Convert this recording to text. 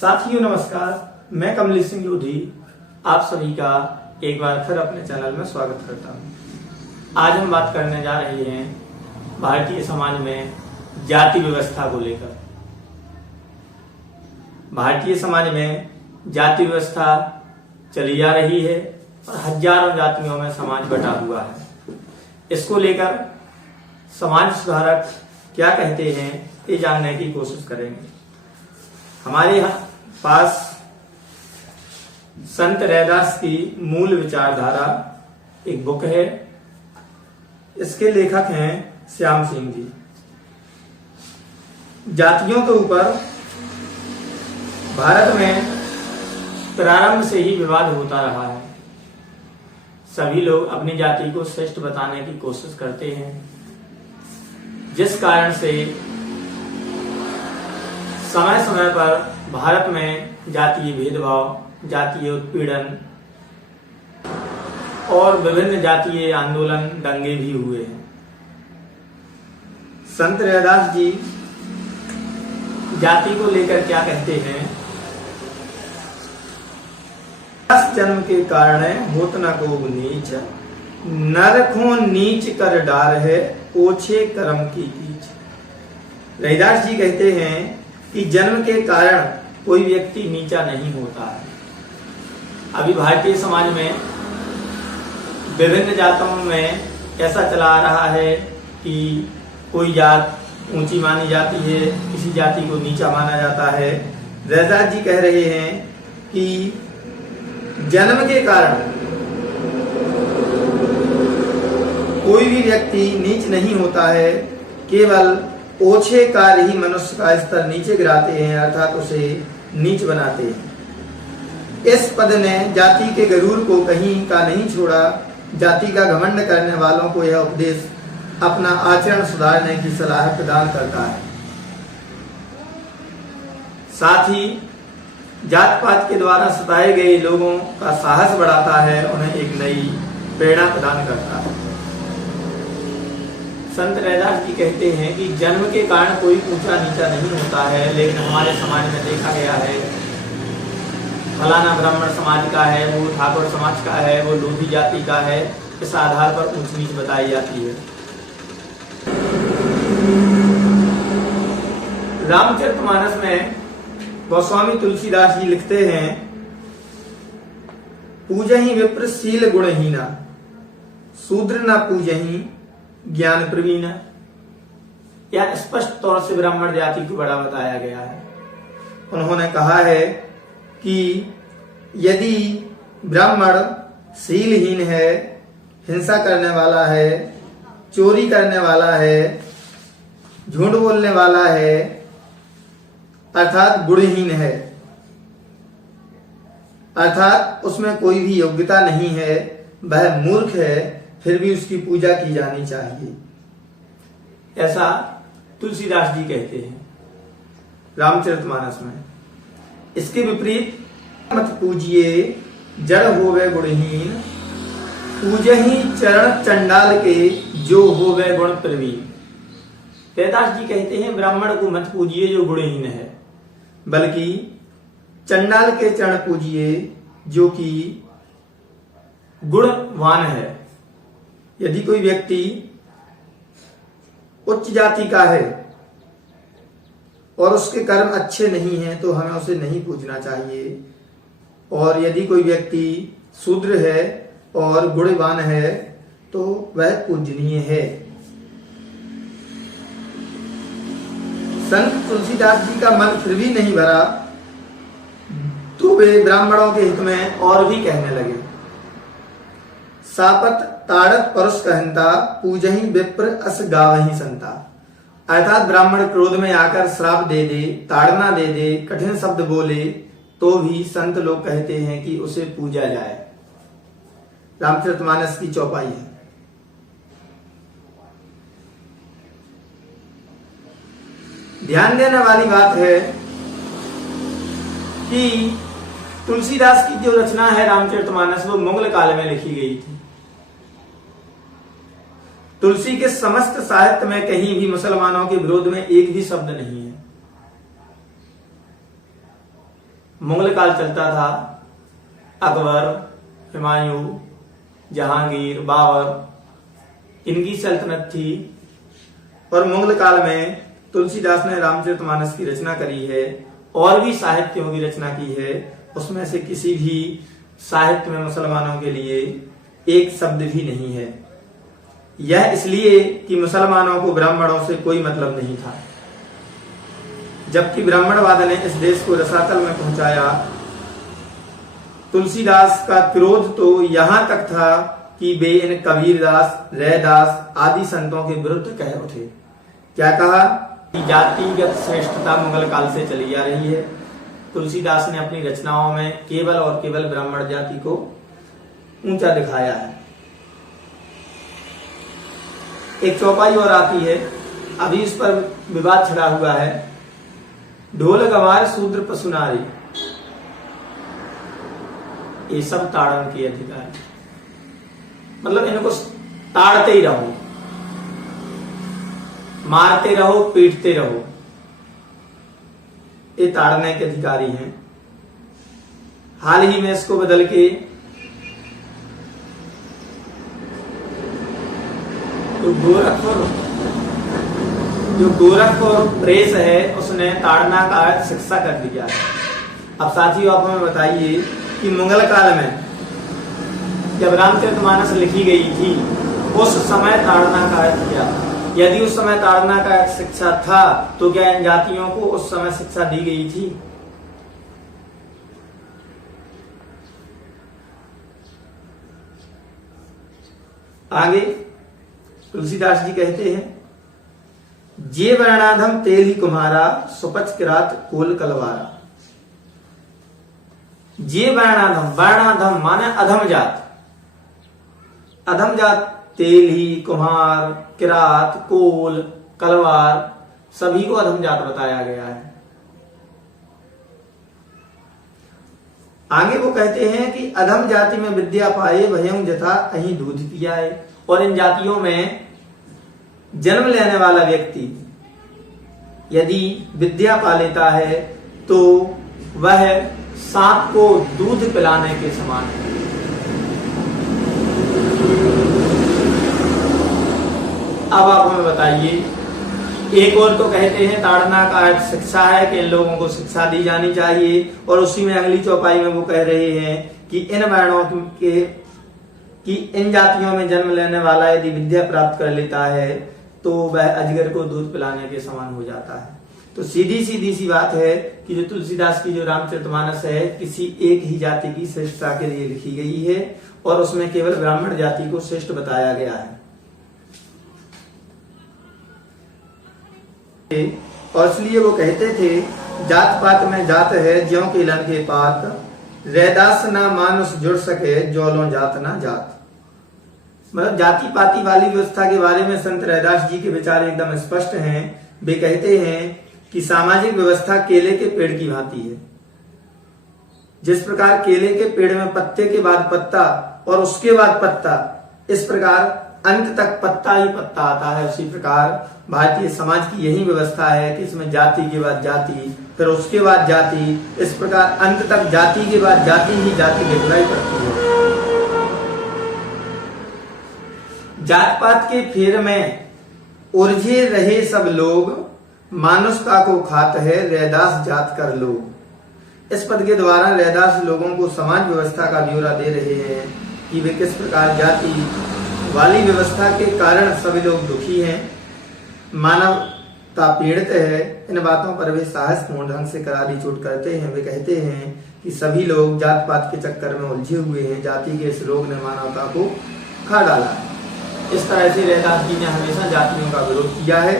साथियों नमस्कार, मैं कमलेश सिंह लोधी आप सभी का एक बार फिर अपने चैनल में स्वागत करता हूं। आज हम बात करने जा रहे हैं भारतीय समाज में जाति व्यवस्था को लेकर। भारतीय समाज में जाति व्यवस्था चली आ रही है और हजारों जातियों में समाज बटा हुआ है। इसको लेकर समाज सुधारक क्या कहते हैं ये जानने की कोशिश करेंगे। हमारे यहाँ पास संत रैदास की मूल विचारधारा एक बुक है। इसके लेखक हैं श्याम सिंह जी। जातियों के ऊपर भारत में प्रारंभ से ही विवाद होता रहा है। सभी लोग अपनी जाति को श्रेष्ठ बताने की कोशिश करते हैं, जिस कारण से समय समय पर भारत में जातीय भेदभाव, जातीय उत्पीड़न और विभिन्न जातीय आंदोलन, दंगे भी हुए हैं। संत रैदास जी जाति को लेकर क्या कहते हैं? जन्म के कारण होत न को नीच, नरखों नीच कर डार है, ओछे कर्म की कीच। रैदास जी कहते हैं कि जन्म के कारण कोई व्यक्ति नीचा नहीं होता है। अभी भारतीय समाज में विभिन्न जातों में ऐसा चला आ रहा है कि कोई जात ऊंची मानी जाती है, किसी जाति को नीचा माना जाता है। रैदास जी कह रहे हैं कि जन्म के कारण कोई भी व्यक्ति नीच नहीं होता है, केवल ओछे कार्य ही मनुष्य का स्तर नीचे गिराते हैं, अर्थात उसे नीच बनाते हैं। इस पद ने जाति के गरूर को कहीं का नहीं छोड़ा। जाति का घमंड करने वालों को यह उपदेश अपना आचरण सुधारने की सलाह प्रदान करता है। साथ ही जात पात के द्वारा सताए गए लोगों का साहस बढ़ाता है, उन्हें एक नई प्रेरणा प्रदान करता है। संत रैदास जी कहते हैं कि जन्म के कारण कोई ऊंचा नीचा नहीं होता है, लेकिन हमारे समाज में देखा गया है फलाना ब्राह्मण समाज का है, वो ठाकुर समाज का है, वो लोधी जाति का है। इस आधार पर ऊंच नीच बताई जाती है। रामचरितमानस में गोस्वामी तुलसीदास जी लिखते हैं, पूजहि विप्र शील गुणहीना, शूद्र न पूजहि ज्ञान प्रवीण। यह स्पष्ट तौर से ब्राह्मण जाति को बड़ा बताया गया है। उन्होंने कहा है कि यदि ब्राह्मण शीलहीन है, हिंसा करने वाला है, चोरी करने वाला है, झूठ बोलने वाला है, अर्थात गुणहीन है, अर्थात उसमें कोई भी योग्यता नहीं है, वह मूर्ख है, फिर भी उसकी पूजा की जानी चाहिए, ऐसा तुलसीदास जी कहते हैं रामचरितमानस में। इसके विपरीत मत पूजिए जड़ होवे गुणहीन, पूजहि चरण चंडाल के जो होवे गुण प्रवीण। रैदास जी कहते हैं ब्राह्मण को मत पूजिए जो गुणहीन है, बल्कि चंडाल के चरण पूजिए जो कि गुणवान है। यदि कोई व्यक्ति उच्च जाति का है और उसके कर्म अच्छे नहीं हैं तो हमें उसे नहीं पूजना चाहिए, और यदि कोई व्यक्ति शूद्र है और गुणवान है तो वह पूजनीय है। संत तुलसीदास जी का मन फिर भी नहीं भरा तो वे ब्राह्मणों के हित में और भी कहने लगे, सापत ताड़त परुष कहंता, पूजहि विप्र अस गावहि संता। अर्थात ब्राह्मण क्रोध में आकर श्राप दे दे, ताड़ना दे दे, कठिन शब्द बोले तो भी संत लोग कहते हैं कि उसे पूजा जाए। रामचरितमानस की चौपाई है। ध्यान देने वाली बात है कि तुलसीदास की जो रचना है रामचरितमानस, वो मुगल काल में लिखी गई थी। तुलसी के समस्त साहित्य में कहीं भी मुसलमानों के विरोध में एक भी शब्द नहीं है। मुगल काल चलता था। अकबर, हुमायूं, जहांगीर, बाबर, इनकी सल्तनत थी। और मुगल काल में तुलसीदास ने रामचरितमानस की रचना करी है और भी साहित्यों की रचना की है। उसमें से किसी भी साहित्य में मुसलमानों के लिए एक शब्द भी नहीं है। यह इसलिए कि मुसलमानों को ब्राह्मणों से कोई मतलब नहीं था, जबकि ब्राह्मणवाद ने इस देश को रसातल में पहुंचाया। तुलसीदास का क्रोध तो यहां तक था कि वे इन कबीरदास, रैदास आदि संतों के विरुद्ध कह उठे। क्या कहा कि जातिगत श्रेष्ठता मुगल काल से चली आ रही है। तुलसीदास ने अपनी रचनाओं में केवल और केवल ब्राह्मण जाति को ऊंचा दिखाया है। एक चौपाई और आती है, अभी इस पर विवाद छिड़ा हुआ है। ढोल गंवार शूद्र पशु नारी, ये सब ताड़न के अधिकारी, मतलब इनको ताड़ते ही रहो, मारते रहो, पीटते रहो, ये ताड़ने के अधिकारी हैं। हाल ही में इसको बदल के जो गोरख और प्रेस है उसने ताड़ना का शिक्षा कर दिया है। अब साथियों आप हमें बताइए कि मुगल काल में जब रामचरितमानस लिखी गई थी उस समय ताड़ना का अर्थ क्या था? यदि उस समय ताड़ना का शिक्षा था तो क्या इन जातियों को उस समय शिक्षा दी गई थी? आगे तुलसीदास जी कहते हैं, जे वर्णाधम तेल ही कुम्हारा, सुपच किरात कोल कलवारा। जे वर्णाधम, वर्णाधम माने अधम जात, अधम जात तेल ही, कुम्हार, किरात, कोल, कलवार, सभी को अधम जात बताया गया है। आगे वो कहते हैं कि अधम जाति में विद्या पाए, भयं जथा अहीं दूध पियाए। और इन जातियों में जन्म लेने वाला व्यक्ति यदि विद्या पा लेता है तो वह सांप को दूध पिलाने के समान है। अब आप हमें बताइए, एक और तो कहते हैं ताड़ना का अर्थ शिक्षा है कि इन लोगों को शिक्षा दी जानी चाहिए, और उसी में अगली चौपाई में वो कह रहे हैं कि इन वर्णों के कि इन जातियों में जन्म लेने वाला यदि विद्या प्राप्त कर लेता है तो वह अजगर को दूध पिलाने के समान हो जाता है। तो सीधी सी बात है कि जो तुलसीदास की जो रामचरितमानस है किसी एक ही जाति की श्रेष्ठता के लिए लिखी गई है और उसमें केवल ब्राह्मण जाति को श्रेष्ठ बताया गया है। और इसलिए वो कहते थे, जात पात में जात है ज्यों के लन के पात, रैदास ना मानुष जुड़ सके जोलों जात ना जात। मतलब जाति पाति वाली व्यवस्था के बारे में संत रैदास जी के विचार एकदम स्पष्ट हैं। वे कहते हैं कि सामाजिक व्यवस्था केले के पेड़ की भांति है। जिस प्रकार केले के पेड़ में पत्ते के बाद पत्ता और उसके बाद पत्ता, इस प्रकार अंत तक पत्ता ही पत्ता आता है, उसी प्रकार भारतीय समाज की यही व्यवस्था है कि इसमें जाति के बाद जाति, फिर उसके बाद जाति, इस प्रकार अंत तक जाति के बाद जाति ही जाति दिखलाई पड़ती है। जात पात के फेर में उलझे रहे सब लोग, मानुषता को खात है रैदास जात कर लोग। इस पद के द्वारा रैदास लोगों को समाज व्यवस्था का ब्यौरा दे रहे हैं कि वे किस प्रकार जाति वाली व्यवस्था के कारण सभी लोग दुखी हैं, मानवता पीड़ित है। इन बातों पर वे साहसपूर्ण ढंग से करारी चोट करते हैं। वे कहते हैं कि सभी लोग जात पात के चक्कर में उलझे हुए हैं, जाति के इस रोग ने मानवता को खा डाला। इस तरह से रैदास जी ने हमेशा जातियों का विरोध किया है।